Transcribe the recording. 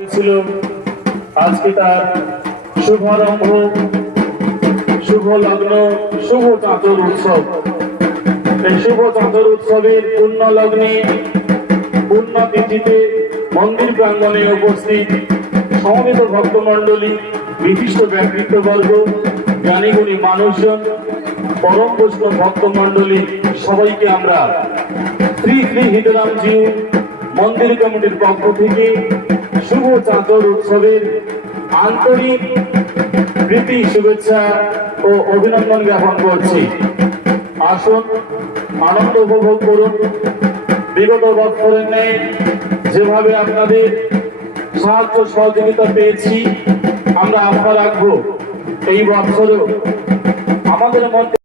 ছিল আজকে তার শুভারম্ভ, শুভ লগ্ন, শুভ চাঁদর উৎসব। এই শুভ চাঁদর উৎসবের পূর্ণ লগ্নে, পূর্ণ তিথিতে মন্দির প্রাঙ্গণে উপস্থিত সমবেত ভক্তমণ্ডলী, বিশিষ্ট ব্যক্তিত্ববর্গ, জ্ঞানীগুণী মানুষজন, পরম বৈষ্ণব ভক্তমণ্ডলী, সবাইকে আমরা শ্রী শ্রী হিতরামজি মন্দির কমিটির পক্ষ থেকে শুভ চাঁদর উৎসবের আন্তরিক প্রীতি, শুভেচ্ছা ও অভিনন্দন জ্ঞাপন করছি। আসুন, আনন্দ উপভোগ করুন। বিগত বছরের ন্যায় যেভাবে আপনাদের সাহায্য সহযোগিতা পেয়েছি, আমরা আশা রাখবো এই বছরও আমাদের মধ্যে